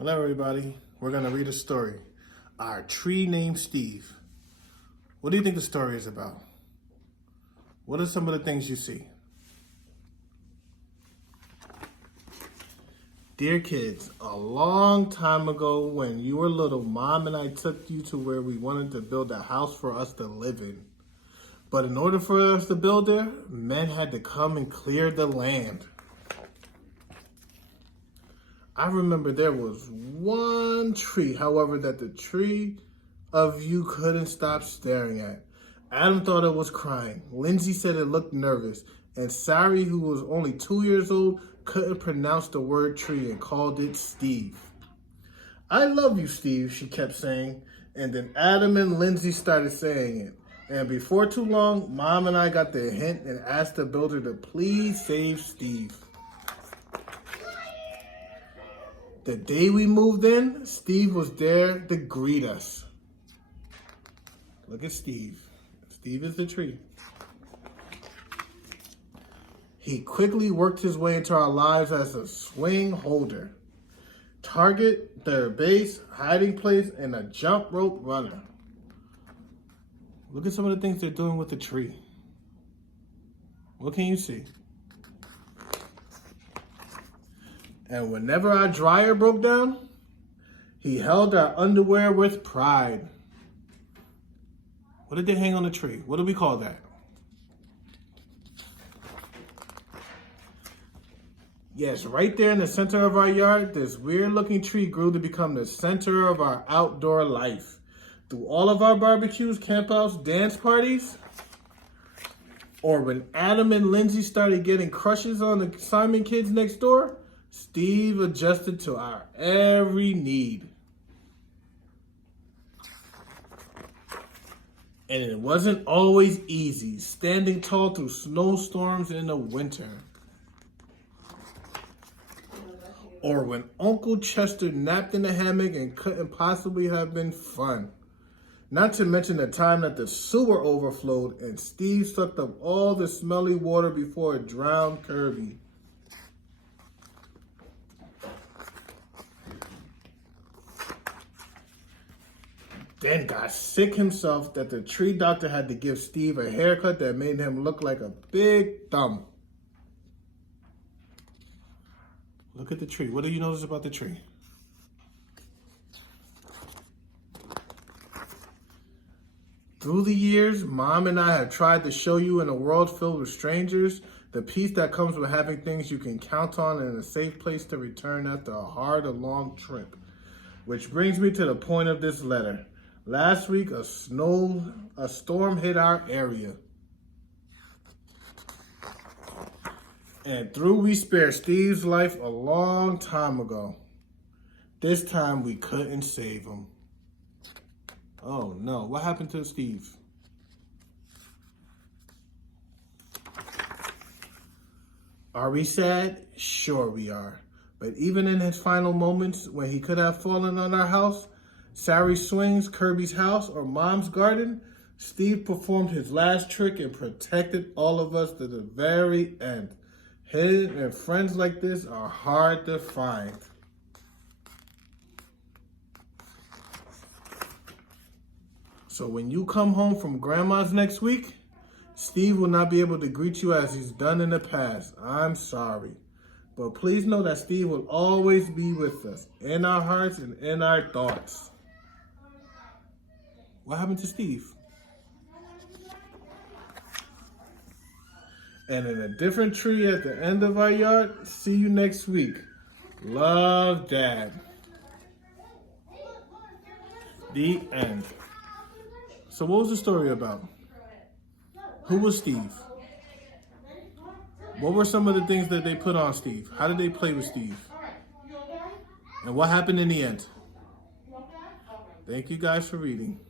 Hello everybody, we're going to read a story. Our tree named Steve. What do you think the story is about? What are some of the things you see? Dear kids, a long time ago when you were little, Mom and I took you to where we wanted to build a house for us to live in. But in order for us to build there, men had to come and clear the land. I remember there was one tree, however, that the tree of you couldn't stop staring at. Adam thought it was crying. Lindsay said it looked nervous. And Sari, who was only 2 years old, couldn't pronounce the word tree and called it Steve. I love you, Steve, she kept saying. And then Adam and Lindsay started saying it. And before too long, Mom and I got the hint and asked the builder to please save Steve. The day we moved in, Steve was there to greet us. Look at Steve. Steve is the tree. He quickly worked his way into our lives as a swing holder, target, third base, hiding place, and a jump rope runner. Look at some of the things they're doing with the tree. What can you see? And whenever our dryer broke down, he held our underwear with pride. What did they hang on the tree? What do we call that? Yes, right there in the center of our yard, this weird-looking tree grew to become the center of our outdoor life. Through all of our barbecues, campouts, dance parties, or when Adam and Lindsay started getting crushes on the Simon kids next door, Steve adjusted to our every need. And it wasn't always easy, standing tall through snowstorms in the winter. Or when Uncle Chester napped in the hammock and couldn't possibly have been fun. Not to mention the time that the sewer overflowed and Steve sucked up all the smelly water before it drowned Kirby. Then got sick himself that the tree doctor had to give Steve a haircut that made him look like a big thumb. Look at the tree. What do you notice about the tree? Through the years, Mom and I have tried to show you in a world filled with strangers the peace that comes with having things you can count on and a safe place to return after a hard or long trip. Which brings me to the point of this letter. Last week, a storm hit our area. And through we spared Steve's life a long time ago. This time we couldn't save him. Oh no, what happened to Steve? Are we sad? Sure we are. But even in his final moments when he could have fallen on our house, Sari's swings, Kirby's house, or Mom's garden, Steve performed his last trick and protected all of us to the very end. Hidden and friends like this are hard to find. So when you come home from Grandma's next week, Steve will not be able to greet you as he's done in the past. I'm sorry. But please know that Steve will always be with us, in our hearts and in our thoughts. What happened to Steve? And in a different tree at the end of our yard, see you next week. Love, Dad. The end. So what was the story about? Who was Steve? What were some of the things that they put on Steve? How did they play with Steve? And what happened in the end? Thank you guys for reading.